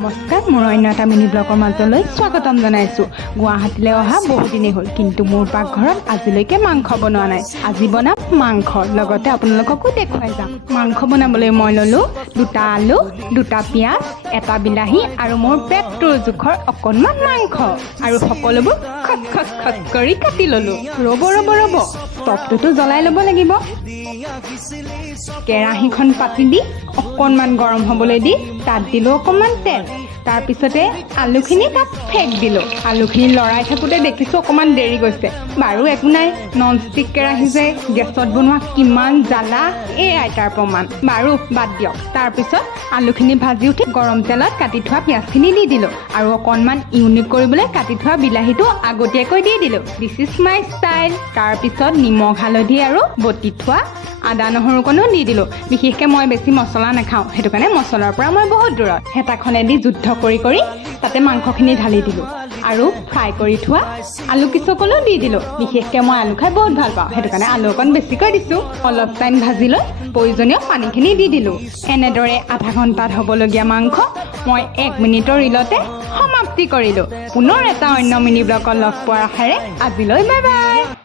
নমস্কাৰ, মোৰ অন্য এটা মিনি ব্লগৰ মাজলৈ স্বাগতম জনাইছোঁ। গুৱাহাটীলৈ অহা বহুদিনেই হ'ল, কিন্তু মোৰ পাকঘৰত আজিলৈকে মাংস বনোৱা নাই। আজি বনাম মাংস, লগতে আপোনালোককো দেখুৱাই যাম। মাংস বনাবলৈ মই ল'লোঁ 2টা আলু, 2টা পিঁয়াজ, 1টা বিলাহী আৰু মোৰ পেটটোৰ জোখৰ অকণমান মাংস, আৰু সকলোবোৰ খচ খচ খচ কৰি কাটি ল'লোঁ। ৰ'ব ষ্টভটোতো জ্বলাই ল'ব লাগিব। কেৰাহীখন পাতি দি অকণমান গৰম হ'বলৈ দি তাত দিলোঁ অকণমান তেল। তাৰপিছতে আলুখিনি তাত ফেক দিলোঁ। আলুখিনি লৰাই থাকোঁতে দেখিছোঁ অকণমান দেৰি গৈছে। বাৰু একো নাই, নন ষ্টিক কেৰাহী যে, গেছত বনোৱা কিমান জ্বালা, এয়াই তাৰ প্ৰমাণ। বাৰু বাদ দিয়ক। তাৰপিছত আলুখিনি ভাজি উঠি গৰম তেলত কাটি থোৱা পিঁয়াজখিনি দি দিলোঁ, আৰু অকণমান ইউনিক কৰিবলৈ কাটি থোৱা বিলাহীটো আগতীয়াকৈ দি দিলোঁ। This is my style. তাৰপিছত নিমখ হালধি আৰু বটি থোৱা আদা নহৰুকণো দি দিলোঁ। বিশেষকৈ মই বেছি মছলা নাখাওঁ, সেইটো কাৰণে মছলাৰ পৰা মই বহুত দূৰত। হেতাখনেদি যুদ্ধ কৰি তাতে মাংসখিনি ঢালি দিলোঁ, আৰু ফ্ৰাই কৰি থোৱা আলু কিচকলো দি দিলোঁ। বিশেষকৈ মই আলু খাই বহুত ভাল পাওঁ, সেইটো কাৰণে আলু অকণ বেছিকৈ দিছোঁ। অলপ টাইম ভাজি লৈ প্ৰয়োজনীয় পানীখিনি দি দিলোঁ। এনেদৰে আধা ঘণ্টাত হ'বলগীয়া মাংস মই 1 মিনিটৰ ৰিলতে সমাপ্তি কৰিলোঁ। পুনৰ এটা অন্য মিনি ব্লগত লগ পোৱাৰ আশাৰে আজিলৈ বাই বাই।